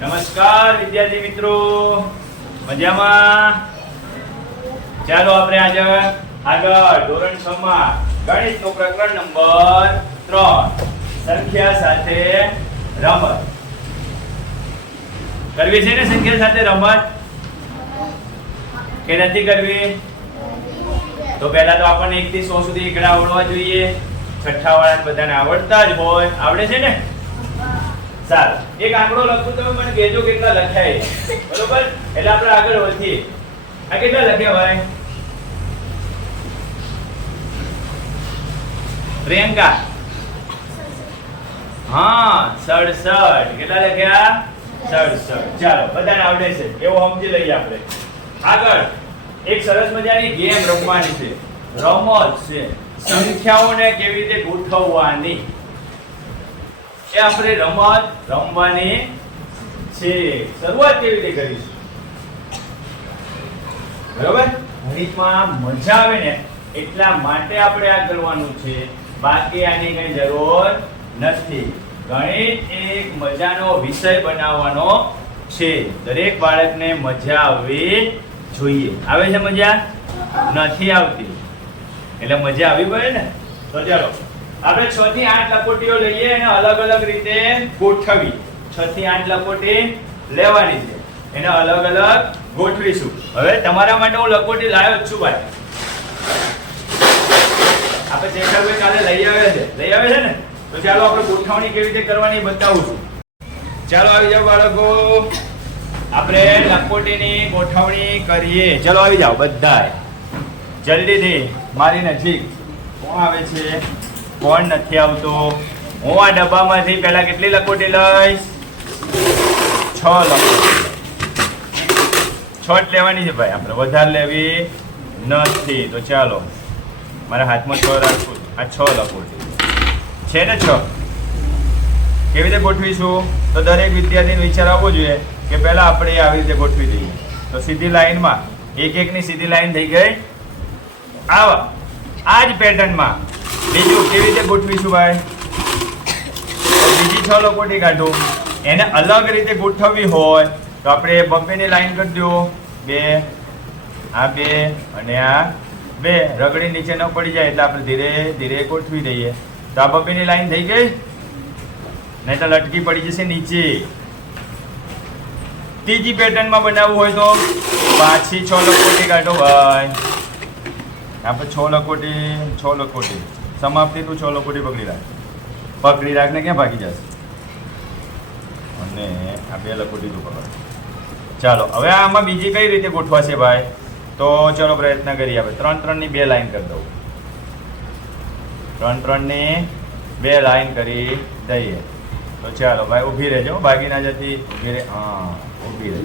નમસ્કાર, વિદ્યાર્થી મિત્રો. મજામાં? ચાલો આપણે આજે આગળ ધોરણ 6 માં ગણિતનું પ્રકરણ નંબર 3 સંખ્યા સાથે રમત. કરવી છે ને સંખ્યા સાથે રમત? કે નથી કરવી? તો પહેલા તો આપણને 1 થી 100 સુધી એકડા આવડવા જોઈએ. છઠ્ઠા વાળાને બધાને આવડતા જ હોય. આવડે છે ને? સારું એક આંકડો લખું તમે મને કહેજો કેટલા લખાય બરોબર? એટલે આપણે આગળ વધીએ. આ કેટલા લખ્યા ભાઈ? પ્રિયંકા. હા, સડસઠ. કેટલા લખ્યા? સડસઠ. ચાલો, બધાને આવડે છે. એવું સમજી લઈએ આપણે. આગળ. એક સરસ મજાની ગેમ રમવાની છે. રમત છે. સંખ્યાઓને કેવી રીતે ગોઠવવાની? એ આપણે રમત, રમવાની છે. શરૂઆત કેવી રીતે કરીશું? બરોબર? ગણિતમાં મજા આવે ને એટલા માટે આપણે આ કરવાનું છે. બાકી આની કઈ જરૂર નથી. ગણિત એક મજાનો વિષય બનાવવાનો છે. દરેક બાળકને મજા આવવી જોઈએ. આવે છે મજા? નથી આવતી. એટલે મજા આવી પડે ને? તો ચાલો. આપણે છ થી આઠ લકોટીઓ લઈએ અને અલગ અલગ રીતે ગોઠવી છ થી આઠ લકોટી લેવાની છે. એને અલગ અલગ ગોઠવીશું. હવે તમારા માટે હું લકોટી લાવ્યો છું ભાઈ. આપણે શેખરભાઈ કાલે લઈ આવ્યા છે. લઈ આવે છે ને? તો ચાલો આપણે ગોઠવણી કેવી રીતે કરવાની બતાવું છું. ચાલો આવી જાઓ બાળકો. આપણે લપોટીની ગોઠવણી કરીએ. ચાલો આવી જાઓ બધાય. જલ્દીથી મારી નજીક. કોણ આવે છે? કોણ નથી આવતો. હું આ ડબ્બામાંથી પહેલા કેટલી લકોટી લઈશ? છ લખોટી. છ જ લેવાની છે ભાઈ આપણે. વધારે લેવી નથી. તો ચાલો, મારા હાથમાં છ રાખું આ છ લકોટી છે ને છ? કેવી રીતે ગોઠવીશું? તો દરેક વિદ્યાર્થીને વિચાર આવવો જોઈએ કે પહેલાં આપણે આવી રીતે ગોઠવી દઈએ. તો સીધી લાઈનમાં એક એકની સીધી લાઈન થઈ ગઈ. આવા. આ જ પેટર્નમાં બીજું કેવી રીતે ગોઠવીશું ભાઈ? બીજી છ લોકોટી કાઢો. એને અલગ રીતે ગોઠવવી હોય, તો આપણે બબ્બેની લાઈન કરી દો. બે, આ બે અને આ બે. રગડી નીચે ન પડી જાય એટલે આપણે ધીરે ધીરે ગોઠવી દઈએ. તો આ બબ્બેની લાઈન થઈ ગઈ? નહીં તો લટકી પડી જશે નીચે. ત્રીજી પેટર્નમાં બનાવવું હોય તો પાછી છ લકોટી કાઢો ભાઈ. આપણે છ લકોટી છ લકોટી સમાપ્તિ તું છ લકોટી પકડી રાખ. પકડી રાખને ક્યાં ભાગી જશે? અને આ બે લકોટી તું પકડ. ચાલો, હવે આમાં બીજી કઈ રીતે ગોઠવાશે ભાઈ? તો ચલો પ્રયત્ન કરીએ આપણે ત્રણ ત્રણની બે લાઈન કરી દઉં. ત્રણ ત્રણની બે લાઈન કરી દઈએ. તો ચાલો ભાઈ, ઊભી રહેજો ભાગી ના જતી ઊભી રહે. હા, ઊભી રહે.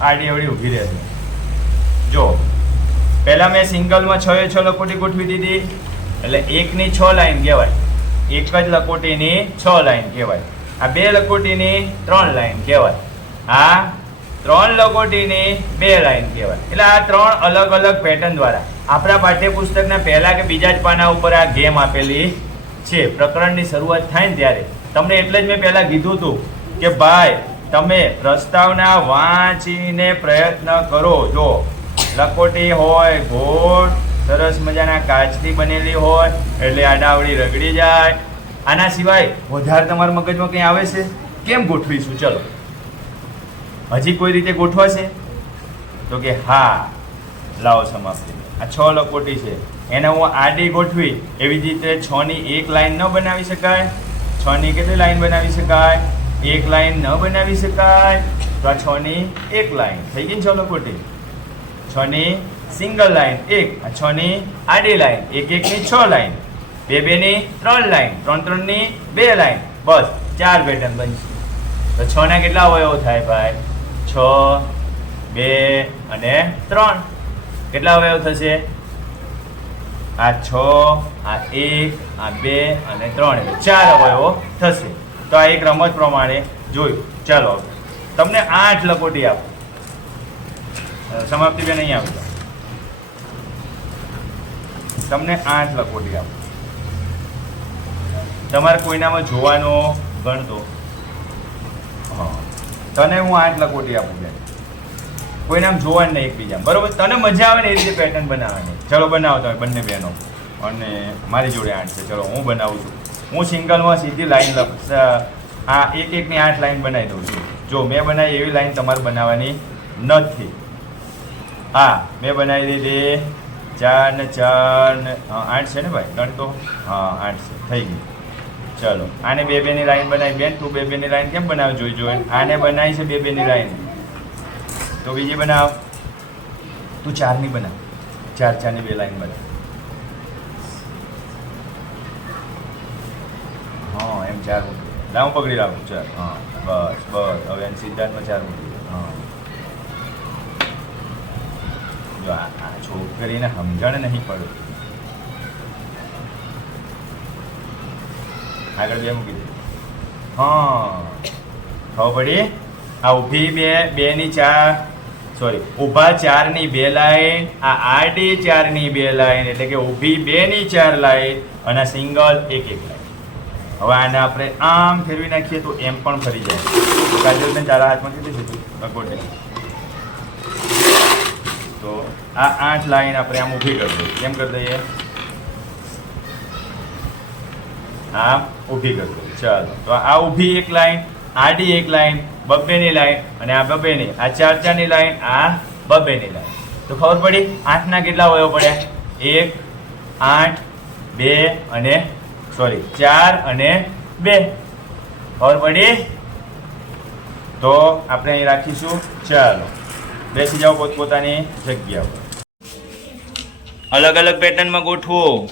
આડી અવડી ઊભી રહેશે જો, પહેલાં મેં સિંગલમાં છ એ છ લકોટી ગોઠવી દીધી. એટલે એકની છ લાઈન કહેવાય. એક જ લકોટીની છ લાઈન કહેવાય. આ બે લકોટીની ત્રણ લાઈન કહેવાય. આ ત્રણ લકોટીની બે લાઈન કહેવાય. એટલે આ ત્રણ અલગ અલગ પેટર્ન દ્વારા આપણા પાઠ્યપુસ્તકના પહેલા કે બીજા જ પાના ઉપર આ ગેમ આપેલી છે. પ્રકરણની શરૂઆત થાય ને ત્યારે. તમને એટલે જ મેં પહેલાં કીધું હતું કે ભાઈ, તમે પ્રસ્તાવના વાંચીને પ્રયત્ન કરો. જો લકોટી હોય, ગોળ સરસ મજાના કાચથી બનેલી હોય, એટલે આડાવડી રગડી જાય. આના સિવાય વધારે તમારા મગજમાં કંઈ આવે છે? કેમ ગોઠવીશું? ચલો. હજી કોઈ રીતે ગોઠવાશે? તો કે હા, લાવો સમાપ્તિ. આ છ લકોટી છે. એને હું આડી ગોઠવી એવી રીતે છની એક લાઈન ન બનાવી શકાય. છની કેટલી લાઈન બનાવી શકાય? એક લાઈન ન બનાવી શકાય. તો આ છની એક લાઈન. થઈ ગઈ છ લકોટી છ ની સિંગલ લાઈન એક આ છ ની આડી લાઈન એક એક ની છ લાઈન બે બે ની ત્રણ લાઈન ત્રણ ત્રણની બે લાઈન બસ, ચાર પેટર્ન બનશે. તો છ ના કેટલા અવયવો થાય ભાઈ? છ, બે અને ત્રણ. કેટલા અવયવ થશે? આ છ, આ એક, આ બે અને ત્રણ. ચાર અવયવો થશે. તો આ એક રમત પ્રમાણે જોયું. ચાલો, તમને આઠ લકોટી આપો. સમાપ્તિ બેન અહીં આવજો. તમને આઠ લકોટી આપો. તમારે કોઈનામાં જોવાનો ગણતો હા. તને હું આઠ લકોટી આપું બેન. કોઈને આમ જોવાનું નહીં એકબીજા બરોબર? તને મજા આવે ને એ રીતે પેટર્ન બનાવવાની. ચલો બનાવો તમે બંને બહેનો. અને મારી જોડે આઠ છે. ચલો, હું બનાવું છું. હું સિંગલમાં સીધી લાઈન લખ આ એક એકની આઠ લાઈન બનાવી દઉં છું. જો મેં બનાવી એવી લાઈન તમારે બનાવવાની નથી. હા, મેં બનાવી દીધી ચાર ને ચાર ને આઠ છે ને ભાઈ? ગણ તો? હા, આઠ છે. થઈ ગયું. ચલો. આને બે બેની લાઈન બનાવી. બેન, તું બે બેની લાઈન કેમ બનાવ? જોઈ જોઈ. આને બનાવી છે બે બેની લાઈન તો બીજી બનાવ. તું ચારની બનાવ. ચાર, ચારની બે લાઈન બનાવ. હા, એમ ચાર મૂકી હું પકડી રાખું. ચાર. હા, બસ બસ. હવે એને સિદ્ધાંતમાં ચાર મૂકી હા. જો આ છોકરીને સમજણ નહીં પડે આગળ બે મૂકી દે. હા, ખબર પડી? આ ઊભી બે બે ની ચાર સોરી ઊભા ચારની બે લાઈન, આ આડી ચારની બે લાઈન, એટલે કે ઊભી બે ની ચાર લાઈન અને સિંગલ એક એક લાઈન. હવે આને આપણે આમ ફેરવી નાખીએ તો એમ પણ ફરી જાય. કાજલબેન તારા હાથમાં કેટલી છે તો. આ આઠ લાઈન આપણે આમ ઊભી કરી દઈએ. કેમ કરી દઈએ? આમ ઊભી કરી દઈએ. ચાલો. તો આ ઊભી એક લાઈન, આડી એક લાઈન, બબ્બેની લાઈન અને આ બબ્બેની. આ ચાર ચારની લાઈન, આ બબ્બેની લાઈન. તો ખબર પડી? આઠના કેટલા વયો પડ્યા? એક, આઠ, બે અને, સોરી, ચાર અને બે. ખબર પડી? તો આપણે અહીં રાખીશું. ચાલો. બેસી જાઓ પોતપોતાની જગ્યા પર અલગ અલગ પેટર્નમાં ગોઠવો.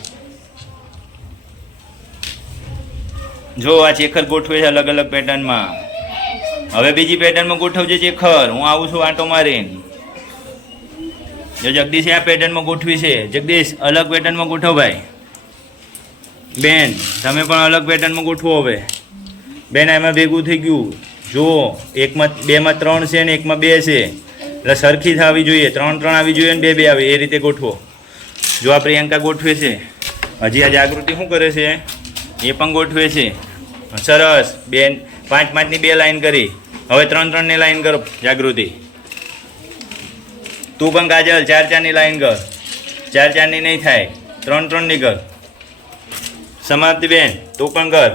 જો આ ચેખર ગોઠવે છે અલગ અલગ પેટર્નમાં. હવે બીજી પેટર્નમાં ગોઠવજે ચેખર. હું આવું છું આંટો મારીને. જો જગદીશે આ પેટર્નમાં ગોઠવી છે. જગદીશ, અલગ પેટર્નમાં ગોઠવ ભાઈ. બેન, તમે પણ અલગ પેટર્નમાં ગોઠવો હવે. બેન એમાં ભેગું થઈ ગયું. જુઓ, એકમાં બેમાં ત્રણ છે ને એકમાં બે છે. એટલે સરખી થવી જોઈએ. ત્રણ ત્રણ આવી જોઈએ ને બે બે આવે. એ રીતે ગોઠવો. જો આ પ્રિયંકા ગોઠવે છે, હજી આ જાગૃતિ શું કરે છે? એ પણ ગોઠવે છે. સરસ. બેન પાંચ પાંચની બે લાઈન કરી. હવે ત્રણ ત્રણની લાઈન કરો, જાગૃતિ. તું પણ કાજલ, ચાર ચારની લાઈન કર. ચાર ચારની નહીં થાય. ત્રણ ત્રણની કર. સમાપ્તિ બેન, તું પણ કર.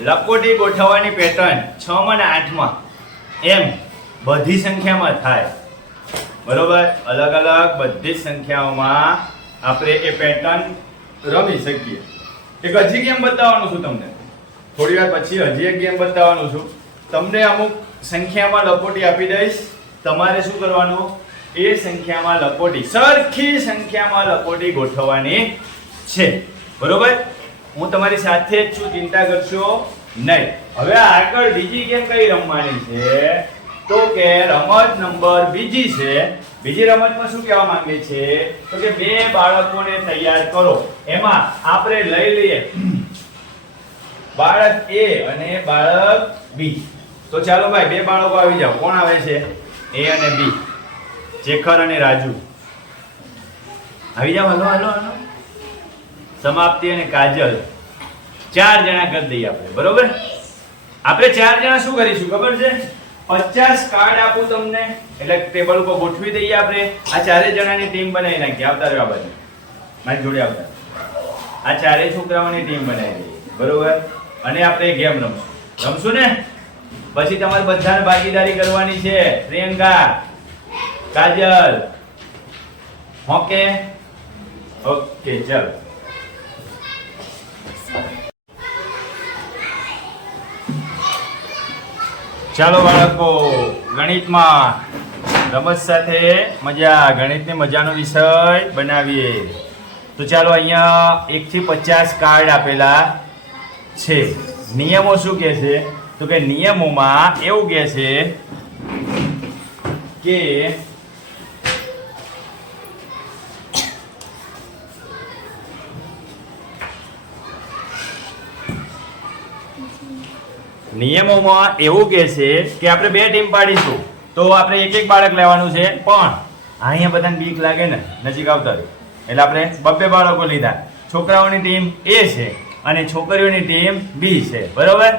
લકોટી ગોઠવવાની પેટર્ન છ માં ને આઠમાં એમ, બધી સંખ્યામાં થાય. બરોબર? અલગ અલગ બધી જ સંખ્યાઓમાં આપણે એ પેટર્ન રમી શકીએ. એક હજી ગેમ બતાવવાનું છું તમને. થોડી વાર પછી હજી એક ગેમ બતાવવાનું છું. તમને અમુક સંખ્યામાં લપોટી આપી દઈશ. તમારે શું કરવાનું? એ સંખ્યામાં લપોટી સરખી સંખ્યામાં લપોટી ગોઠવવાની છે. બરોબર? હું તમારી સાથે જ છું, ચિંતા કરશો નહીં. હવે આગળ બીજી ગેમ કઈ રમવાની છે? તો કે રમત નંબર બીજી છે. બીજી રમતમાં શું કહેવા માંગે છે? તો કે બે બાળકોને તૈયાર કરો. એમાં આપણે લઈ લઈએ. બાળક એ અને બાળક બી. તો ચાલો ભાઈ, બે બાળકો આવી જાઓ. કોણ આવે છે? એ અને બી. જેખર અને રાજુ. આવી જાઓ. Hello hello hello. સમાપ્તિ અને કાજલ. ચાર જણા કરી દઈએ આપણે. બરોબર? આપણે ચાર જણા શું કરીશું? ખબર છે? પચાસ કાર્ડ આપું તમને. એટલે ટેબલ ઉપર ગોઠવી દઈએ આપણે. આ ચારે જણાની ટીમ બનાવી નાખીએ. આવતા રહ્યો આ બાજુ. મારી જોડે આવતા આ ચારેય છોકરાઓની ટીમ બનાવી દઈએ. બરોબર? અને આપણે ગેમ રમશું. રમશું ને? પછી તમારે બધાને ભાગીદારી કરવાની છે. પ્રિયંકા, કાજલ. ઓકે ઓકે ચાલો. ચાલો બાળકો, ગણિતમાં રમત સાથે મજા, ગણિતની મજાનો વિષય બનાવીએ. તો ચાલો અહીંયા એકથી પચાસ કાર્ડ આપેલા છે. નિયમો શું કહે છે? તો કે નિયમોમાં એવું કહે છે કે નિયમોમાં એવું કહે છે કે આપણે બે ટીમ પાડીશું. તો આપણે એક એક બાળક લેવાનું છે, પણ અહીંયા બધાને બીક લાગે ને, નજીક આવતા એટલે આપણે બબ્બે બાળકો લીધા. છોકરાઓની ટીમ એ છે અને છોકરીઓની ટીમ બી છે. બરોબર?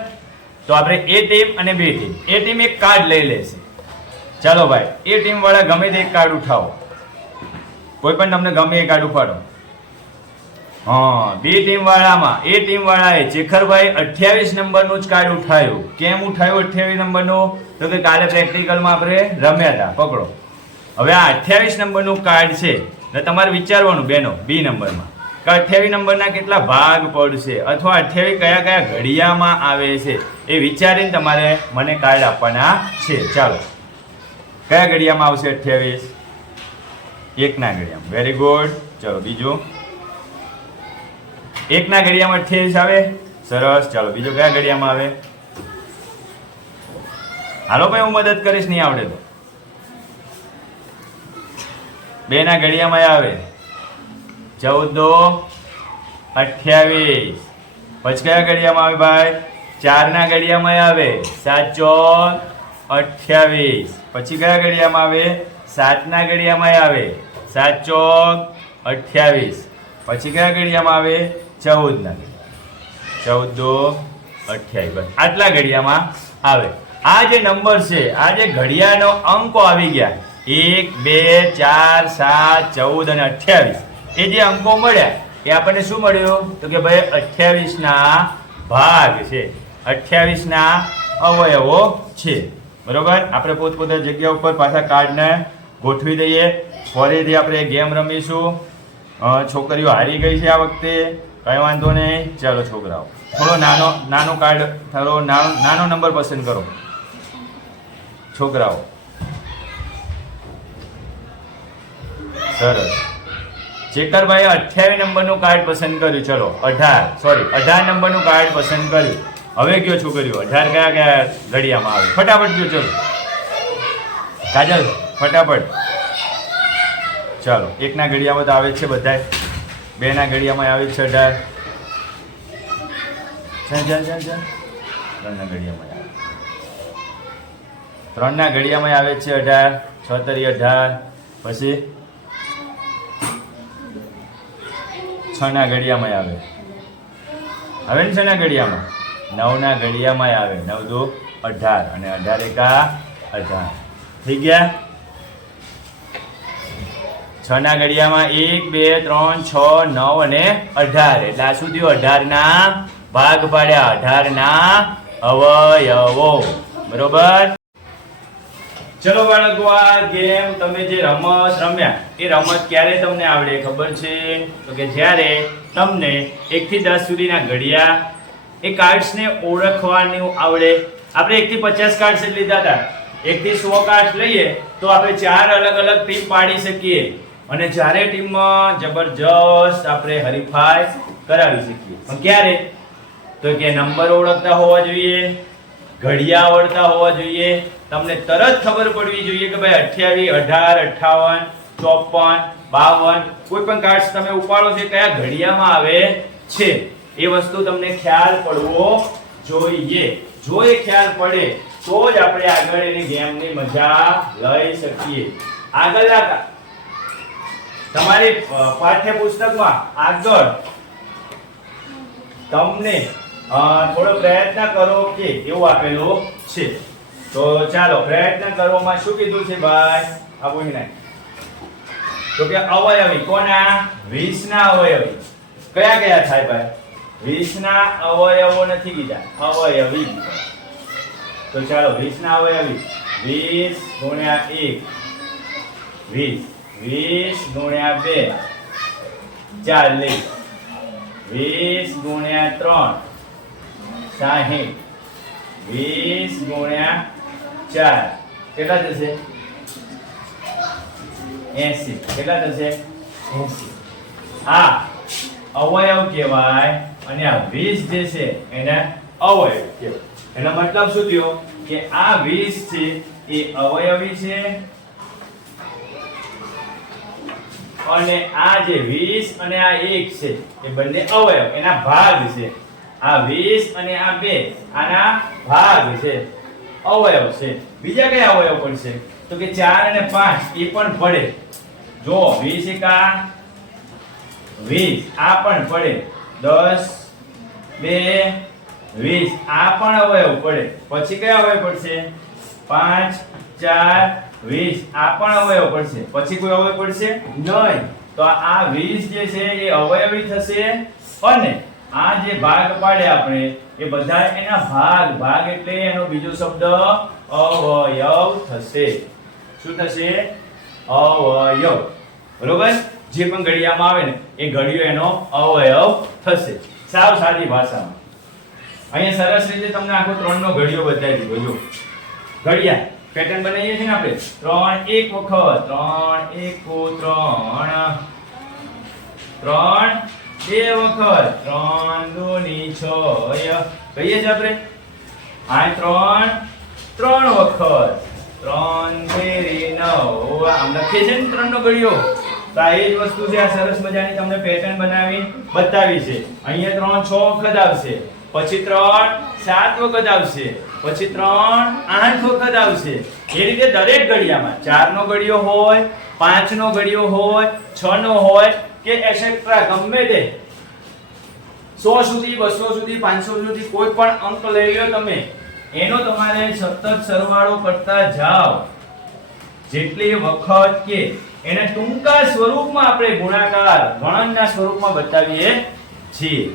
તો આપણે એ ટીમ અને બી ટીમ એ ટીમ એક કાર્ડ લઈ લેશે. ચાલો ભાઈ, એ ટીમ વાળા ગમે તે એક કાર્ડ ઉઠાવો. કોઈ પણ તમને ગમે એ કાર્ડ ઉપાડો. હા, બી ટીમ વાળામાં એ ટીમ વાળાએ ચેખરભાઈ અઠ્યાવીસ નંબરનું જ કાર્ડ ઉઠાયું. કેમ ઉઠાયું અઠ્યાવીસ નંબરનું? તો કે કાલે પ્રેક્ટિકલમાં આપણે રમ્યા હતા. પકડો. હવે આ અઠ્યાવીસ નંબરનું કાર્ડ છે. એટલે તમારે વિચારવાનું બેનો, બી નંબરમાં. કે અઠ્યાવીસ નંબરના કેટલા ભાગ પડશે? અથવા અઠ્યાવીસ કયા કયા ઘડિયામાં આવે છે? એ વિચારીને તમારે મને કાર્ડ આપવાના છે. ચાલો. કયા ઘડિયામાં આવશે અઠ્યાવીસ? એકના ઘડિયામાં. વેરી ગુડ ચલો, બીજું. એકના ઘડિયામાં અઠ્યાવીસ આવે? સરસ, ચાલો, બીજો કયા ઘડિયામાં આવે? હાલો ભાઈ, હું મદદ કરીશ, નહીં આવડે તો. બે ના ઘડિયામાં આવે. ચૌદો, અઠ્યાવીસ. પછી કયા ઘડિયામાં આવે ભાઈ? ચાર ના ઘડિયામાં આવે. સાત ચોક અઠ્યાવીસ. પછી કયા ઘડિયામાં આવે? સાત ના ઘડિયામાં આવે. સાત ચોક અઠ્યાવીસ. પછી કયા ઘડિયામાં આવે? ચૌદ ના ચૌદ દો અઠ્યાવીસ. બસ, આટલા ઘડિયામાં આવે. આ જે નંબર છે, આ જે ઘડિયાળનો અંકો આવી ગયા. એક, બે, ચાર, સાત, ચૌદ અને અઠ્યાવીસ. એ જે અંકો મળ્યા, એ આપણને શું મળ્યું? તો કે ભાઈ, અઠ્યાવીસના ભાગ છે. અઠ્યાવીસના અવયવો છે. બરોબર? આપણે પોતપોતાની જગ્યા ઉપર પાછા કાર્ડને ગોઠવી દઈએ. ફરીથી આપણે ગેમ રમીશું. છોકરીઓ હારી ગઈ છે આ વખતે. કઈ વાંધો નહીં. ચાલો છોકરાઓ. થોડો નાનો નાનો કાર્ડ થોડો નાનો નંબર પસંદ કરો. છોકરાઓ. સરસ. ચેકરભાઈએ અઠ્યાવીસ નંબરનું કાર્ડ પસંદ કર્યું. ચલો, અઢાર. સોરી અઢાર નંબરનું કાર્ડ પસંદ કર્યું. હવે કયો છોકરીઓ? અઢાર કયા કયા ઘડિયામાં આવે ફટાફટ કયો, ચલો. કાજલ, ફટાફટ. ચાલો, એકના ઘડિયામાં તો આવે છે બધાય. બેના ઘડિયામાં આવે છે ચાલ ત્રણના ઘડિયામાં આવે. ત્રણના ઘડિયામાં આવે છે અઢાર. છ અઢાર. પછી છના ઘડિયામાં આવે. આવે ને છના ઘડિયામાં નવના ઘડિયામાં આવે. નવ, દો, અઢાર. અને અઢાર એકા અઢાર. થઈ ગયા? છ ના ઘડિયામાં એક, બે, ત્રણ, છ, નવ અને અઢાર. એટલે આ શું થયું? અઢાર ના ભાગ પાડ્યા. અઢાર ના અવયવો. બરોબર? ચલો બાળકો, આ ગેમ તમે જે રમત રમ્યા, એ રમત ક્યારે તમને આવડે ખબર છે? તો કે જ્યારે તમને એકથી દસ સુધીના ઘડિયા એ કાર્ડ્સને ઓળખવાનું આવડે. આપણે એકથી પચાસ કાર્ડ્સ લીધા હતા. એકથી સો કાર્ડ્સ લઈએ તો આપણે ચાર અલગ અલગ ટીમ પાડી શકીએ. અને જ્યારે ટીમમાં જબરજસ્ત આપણે હરીફાઈ કરાવી શકીએ. પણ ક્યારે? તો કે નંબર ઓળખતા હોવા જોઈએ, ઘડિયા આવડતા હોવા જોઈએ, તમને તરત ખબર પડવી જોઈએ કે ભાઈ અઠ્યાવીસ, અઢાર, અઠાવન, ચોપન, બાવન, કોઈ પણ કાર્ડ તમે ઉપાડો છે કયા ઘડિયામાં આવે છે? એ વસ્તુ તમને ખ્યાલ પડવો જોઈએ. જો એ ખ્યાલ પડે, તો જ આપણે આગળ એની ગેમની મજા લઈ શકીએ. આગળના કા- તમારી પાઠ્યપુસ્તકમાં આગળ તમને થોડો પ્રયત્ન કરો કે એવું આપેલું છે. તો ચાલો, પ્રયત્ન કરોમાં શું કીધું છે ભાઈ? આ નાખ તો કે અવયવી, કોના? 20 ના અવયવી. કયા કયા થાય ભાઈ? વીસના અવયવો નથી કીધા. અવયવી. તો ચાલો, વીસના અવયવી. વીસ ગુણ્યા 1 20 20 ગુણ્યા 2 40 20 ગુણ્યા ત્રણ. સાહીઠ. વીસ ગુણ્યા ચાર. કેટલા થશે? એસી. કેટલા થશે? એસી. આ અવયવ કહેવાય અને આ વીસ જે છે એને અવયવ કહેવાય. એનો મતલબ શું થયો? કે આ વીસ છે એ અવયવી છે અને આ જે 20 અને આ 1 છે, એ બંને અવયવ, એના ભાગ છે. આ 20 અને આ 2 આના ભાગ છે. અવયવ છે. બીજા કયા અવયવ પડશે તો કે 4 અને 5 એ પણ પડે. જો 20 એકા 20 આ પણ પડે. 10 2 વીસ, આ પણ અવયવ પડે. પછી કયા અવયવ પડશે? પાંચ, ચાર વીસ આ પણ અવયવ પડશે. પછી કોઈ અવયવ પડશે? નહીં. તો આ વીસ જે છે એ અવયવી થશે અને આ જે ભાગ પાડે આપણે, એ બધા એના ભાગ ભાગ એટલે એનો બીજો શબ્દ અવયવ થશે. શું થશે? અવયવ. બરોબર? જે પણ ઘડિયામાં આવે ને, એ ઘડિયો એનો અવયવ થશે. સાવ સાદી ભાષામાં. અહીંયા સરસ રીતે તમને આખો ત્રણનો ઘડિયો બતાવી દીધો. જો. ઘડિયા પેટર્ન બનાવીએ છીએ ને આપણે? ત્રણ એક વખત. ત્રણ એક, ત્રણ. ત્રણ બે વખત. ત્રણ દોની છ. કહીએ છીએ આપણે? આ ત્રણ. ત્રણ વખત. ત્રણ તેરી નવ. આમ લખીએ છીએ ને ત્રણનો ગળ્યો. તો આ એ જ વસ્તુ છે, આ સરસ મજાની તમને પેટર્ન બનાવી બતાવી છે. અહીંયા ત્રણ છ વખત આવશે. પછી ત્રણ સાત વખત આવશે. પછી ત્રણ આઠ વખત આવશે. એ રીતે દરેક ઘડિયામાં ચાર નો ઘડિયો હોય પાંચ નો ઘડિયો હોય છ નો હોય કે એસેટ્રા ગમે તે. સો સુધી, બસો સુધી, પાંચસો સુધી કોઈ પણ અંક લઈ લો તમે. એનો તમારે સતત સરવાળો કરતા જાઓ. જેટલી વખત કે એને ટૂંકા સ્વરૂપમાં આપણે ગુણાકાર ગણનના સ્વરૂપમાં બતાવીએ છીએ.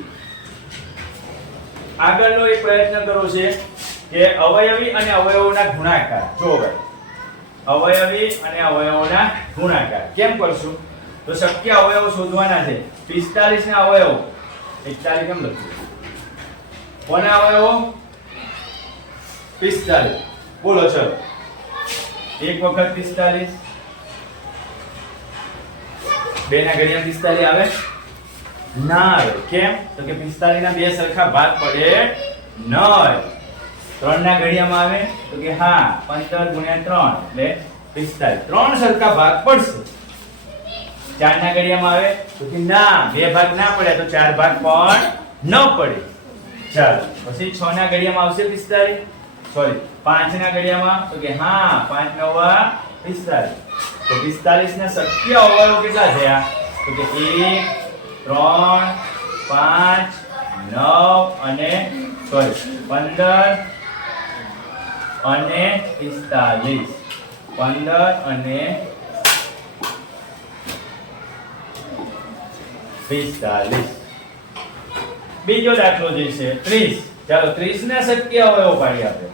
આગળનો એક પ્રયત્ન કરો છે. કે અવયવી અને અવયવોના ગુણાકાર. જો ભાઈ અવયવી અને અવયવોના ગુણાકાર. કેમ કરશું? તો શક્ય અવયવો શોધવાના છે. 45 ના અવયવો. 41 કેમ લખશું કોના અવયવો? 45 બોલો, ચલો. એક વખત 45 બે ના ઘડિયા 45 આવે? ના આવે. કેમ? તો કે 45 ના બે સરખા ભાગ પડે નહીં ત્રણ ના ઘડિયામાં આવે તો કે હા 15 ગુણ્યા ત્રણ એટલે 45 ત્રણ સરખા ભાગ પડશે. ચાર ના ઘડિયામાં આવે તો કે ના, બે ભાગ ના પડ્યા તો ચાર ભાગ પણ ન પડે. ચાલો, પછી છ ના ઘડિયામાં આવશે 45 સોરી પાંચ ના ઘડિયામાં તો કે હા, પાંચ નવા 45 તો 45 ના શક્ય અવયવો કેટલા થયા? તો કે એક, ત્રણ, પાંચ, નવ અને સોરી, પંદર અને પિસ્તાલીસ. પંદર અને પિસ્તાલીસ. બીજો દાખલો જે છે, ત્રીસ. ચાલો ત્રીસ ના શક્ય અવયવો પાડી આપે.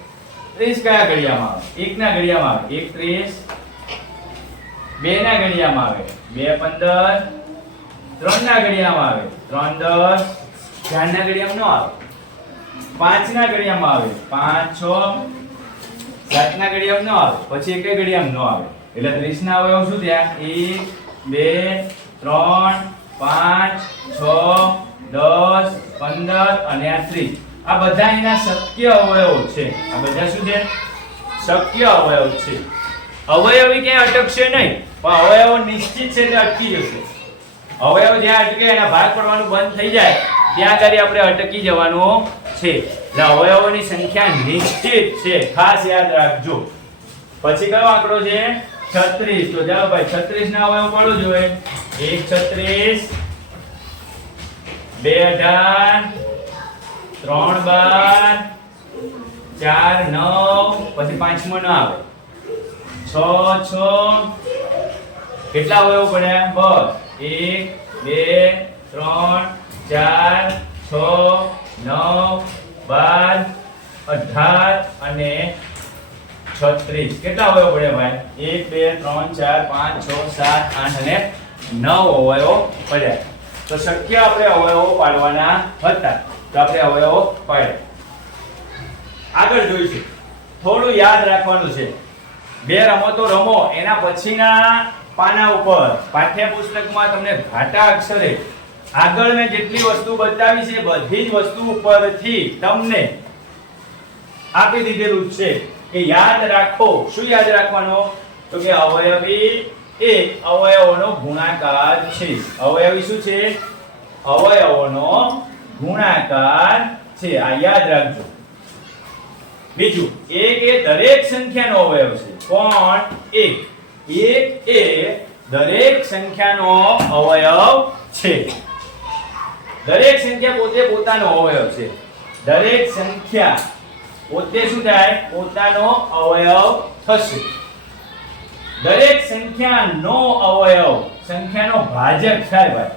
ત્રીસ કયા ઘડિયામાં આવે? એક ના ઘડિયામાં આવે. એક ત્રીસ બે ના ઘડિયામાં આવે. બે પંદર ત્રણ ના ઘડિયામાં આવે. ત્રણ દસ ચાર ના ઘડિયામાં નો આવે. પાંચ ના ઘડિયામાં આવે. પાંચ, છ સાત ઘડિયામ નો આવે, પછી એક ઘડિયામ નો આવે. એટલે ત્રીસ ના અવયવ શું થયા? એક, બે, ત્રણ, પાંચ, છ, દસ, પંદર અને આ ત્રીસ. આ બધા એના શક્ય અવયવો છે. આ બધા શું છે? શક્ય અવયવ છે. અવયવી ક્યાંય અટકશે નહીં, પણ અવયવો નિશ્ચિત છે તે અટકી જશે. અવયવ જ્યાં અટકે એના ભાગ પડવાનું બંધ થઈ જાય, ત્યાં આગળ આપણે અટકી જવાનું છે. એટલે અવયવોની સંખ્યા નિશ્ચિત છે. ખાસ યાદ રાખજો. પછી કયો આંકડો છે? 36 તો ચાલો ભાઈ 36 ના અવયવ પડો જોઈએ એક 36 બે અઢાર, ત્રણ બાર, ચાર નવ, પછી પાંચમો ન છ છ. કેટલા અવયવ પડ્યા? બસ. એક, બે, ત્રણ, ચાર, છ, નવ બાર, અઢાર અને છત્રીસ. કેટલા અવયવ પડ્યા ભાઈ? એક, બે, ત્રણ, ચાર, પાંચ, છ, સાત, આઠ અને નવ અવયવો પડ્યા. તો શક્ય આપણે અવયવો પાડવાના હતા. તો આપણે અવયવો પાડ્યા. આગળ જોઈશું. થોડું યાદ રાખવાનું છે. બે રમતો રમો, એના પછીના પાના ઉપર. પાઠ્યપુસ્તકમાં તમને ઘાટા અક્ષરે આગળ મેં જેટલી વસ્તુ બતાવી છે, બધી જ વસ્તુ ઉપરથી તમને આપી દીધેલું છે કે યાદ રાખો. શું યાદ રાખવાનો? તો કે અવયવી એ અવયવોનો ગુણાકાર છે. અવયવી શું છે? અવયવોનો ગુણાકાર છે. આ યાદ રાખજો. બીજું, એક એ દરેક સંખ્યાનો અવયવ છે. કોણ એક એક એ દરેક સંખ્યાનો અવયવ છે. દરેક સંખ્યા પોતે પોતાનો અવયવ છે. દરેક સંખ્યા પોતે શું થાય? પોતાનો અવયવ થશે. દરેક સંખ્યાનો અવયવ, સંખ્યાનો ભાજક થાય ભાઈ.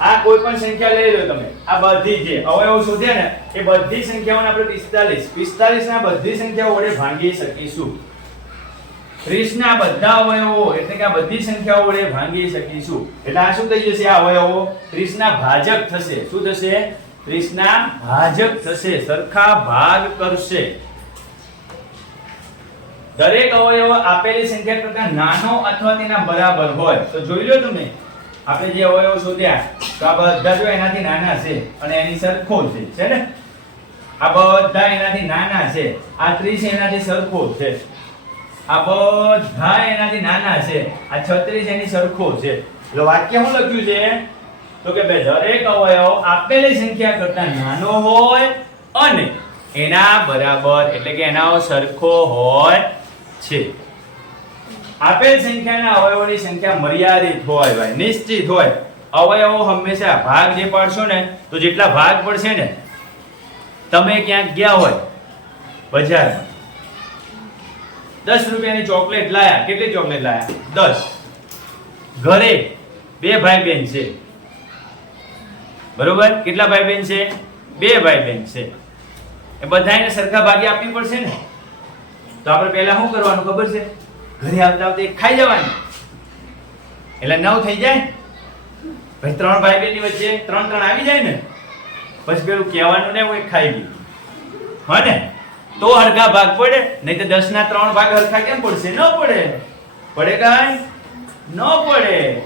આ કોઈ પણ સંખ્યા લઈ લો તમે. આ બધી જે અવયવ શોધ્યા ને, એ બધી સંખ્યાઓને આપણે 45 45 ના બધી સંખ્યાઓ વડે ભાંગી શકીશું. 30 બધા અવયવો, એટલે કે આ બધી સંખ્યાઓ વડે ભાંગી શકીશું. એટલે આ શું થઈ જશે? આ અવયવો 30 ભાજક થશે. શું થશે? 30 ભાજક થશે. સરખા ભાગ કરશે. દરેક અવયવ આપેલી સંખ્યા કરતા નાનો અથવા તેના બરાબર હોય. તો જોઈ લો તમે. આપણે જે અવયવ શોધ્યા, તો આ બધા જો એનાથી નાના છે અને એની સરખો છે. છે ને? આ બધા એનાથી નાના છે. આ 30 એનાથી સરખો છે. આ બધા એનાથી નાના છે. આ 36 એની સરખો છે. એટલે વાક્ય શું લખ્યું છે? તો કે ભાઈ, દરેક અવયવ આપેલી સંખ્યા કરતા નાનો હોય અને એના બરાબર, એટલે કે એના સરખો હોય છે. આપેલ સંખ્યાના અવયવોની સંખ્યા મર્યાદિત હોય ભાઈ, નિશ્ચિત હોય. અવયવો હંમેશા ભાગ જે પાડશો ને, તો જેટલા ભાગ પડશે ને, તમે ક્યાંક ગયા હોય, બજારમાં. દસ રૂપિયાની ચોકલેટ લાયા. કેટલી ચોકલેટ લાયા? દસ. ઘરે બે ભાઈ બહેન છે. બરોબર? કેટલા ભાઈ બહેન છે? બે ભાઈ બહેન છે. એ બધાને સરખા ભાગે આપવી પડશે ને? તો આપણે પહેલા શું કરવાનું ખબર છે? ઘરે આવતા આવતા એક ખાઈ જવાનું. એટલે નવ થઈ જાય. ભાઈ, ત્રણ ભાઈ બેનની વચ્ચે ત્રણ ત્રણ આવી જાય ને? પછી પેલું કહેવાનું ને હું એક ખાઈ ગયું હા ને? તો હરખા ભાગ પડે, નહીં તો દસ ના ત્રણ ભાગ હરખા કેમ પડશે? ન પડે. પડે કાંઈ? ન પડે.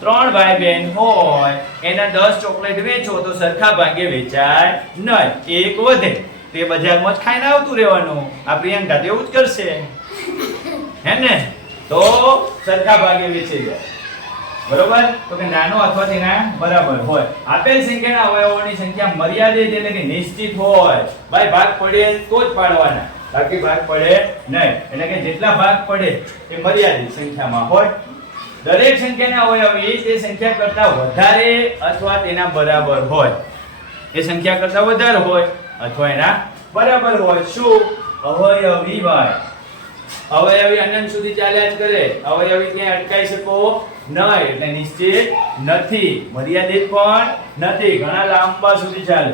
ત્રણ ભાઈ બેન હોય, એના દસ ચોકલેટ વેચો તો સરખા ભાગે વેચાય નહીં. એક વધે. તે બજારમાં જ ખાઈને આવતું રહેવાનું. આ પ્રિયંકા તેવું જ કરશે. હે ને? તો સરખા ભાગે વેચી જાય બરોબર? તો કે નાનો અથવા તેના બરાબર હોય. આપેલ સંખ્યાના અવયવોની સંખ્યા મર્યાદિત એટલે કે નિશ્ચિત હોય. ભાઈ, ભાગ પડે તો જ પાડવાના. બાકી ભાગ પડે નહીં. એટલે કે જેટલા ભાગ પડે એ મર્યાદિત સંખ્યામાં હોય. દરેક સંખ્યાના અવયવી તે સંખ્યા કરતા વધારે અથવા તેના બરાબર હોય. એ સંખ્યા કરતા વધારે હોય અથવા એના બરાબર હોય. શું? અવયવી ભાઈ. અવયવી અનંત સુધી ચાલ્યા જ કરે. અવયવી ક્યાંય અટકાઈ શકો? નહીં એટલે નિશ્ચિત નથી. મર્યાદિત પણ નથી. ઘણા લાંબા સુધી ચાલે.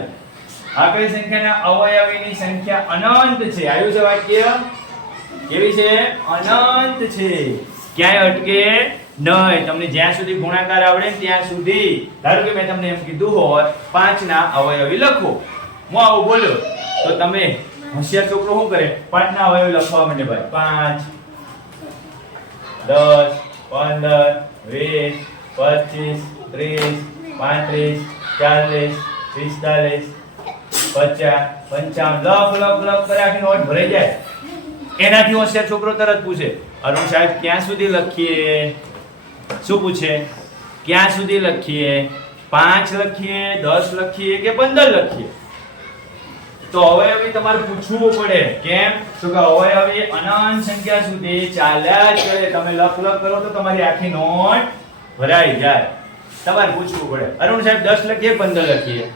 આપેલ સંખ્યાના અવયવીની સંખ્યા અનંત છે. આવ્યું છે વાક્ય? કેવી છે? અનંત છે. ક્યાંય અટકે નહીં તમને જ્યાં સુધી ગુણાકાર આવડે ત્યાં સુધી. ધારો કે મેં તમને એમ કીધું હોય પાંચના અવયવી લખો. હું આવું બોલ્યો. તો તમે હોશિયાર છોકરો શું કરે? પાંચના અવયવી લખવા માટે ભાઈ. પાંચ, દસ, પંદર વીસ, પચીસ, ત્રીસ, પાંત્રીસ, ચાલીસ, પિસ્તાલીસ, પચાસ, પંચાવન. લખ લખ લખ કરી આખી નોટ ભરાઈ જાય. એનાથી હોશિયાર છોકરો તરત પૂછે, અરુણ સાહેબ, ક્યાં સુધી લખીએ? શું પૂછે? ક્યાં સુધી લખીએ? પાંચ લખીએ, દસ લખીએ કે પંદર લખીએ? તો અવયવી તમારે પૂછવું પડે, કેમ? તો કે અવયવી અનંત સંખ્યા સુધી ચાલ્યા જ કરે. તમે લખ લખ કરો તો તમારી આખી નોટ ભરાઈ જાય. તમારે પૂછવું પડે. અરુણ સાહેબ દસ લખીએ, પંદર લખીએ.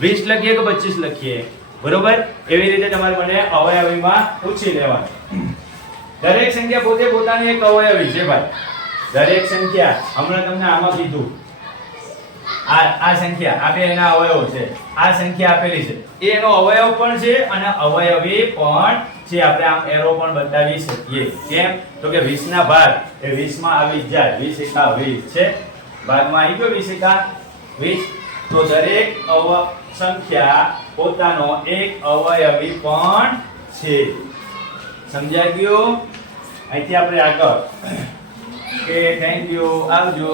વીસ લખીએ કે પચીસ લખીએ? બરોબર? એવી રીતે તમારે મને અવયવીમાં પૂછી લેવાનું. દરેક સંખ્યા પોતે પોતાની એક અવયવી છે ભાઈ. દરેક સંખ્યા. હમણાં તમને આમાં કીધું. આ આ સંખ્યા આ એના અવયવો છે. આ સંખ્યા આપેલી છે. એનો અવયવ પણ છે અને અવયવી પણ છે. આપણે આમ એરો પણ બતાવી શકીએ. કેમ? તો કે 20 ના ભાગ. એ 20 માં આવી જાય. 20 એકા 20 છે. ભાગમાં આવી ગયો 20 એકા 20 તો દરેક અવ સંખ્યા પોતાનો એક અવયવી પણ છે. સમજાઈ ગયું? અહીંથી આપણે આગળ. કે થેન્ક યુ આવજો.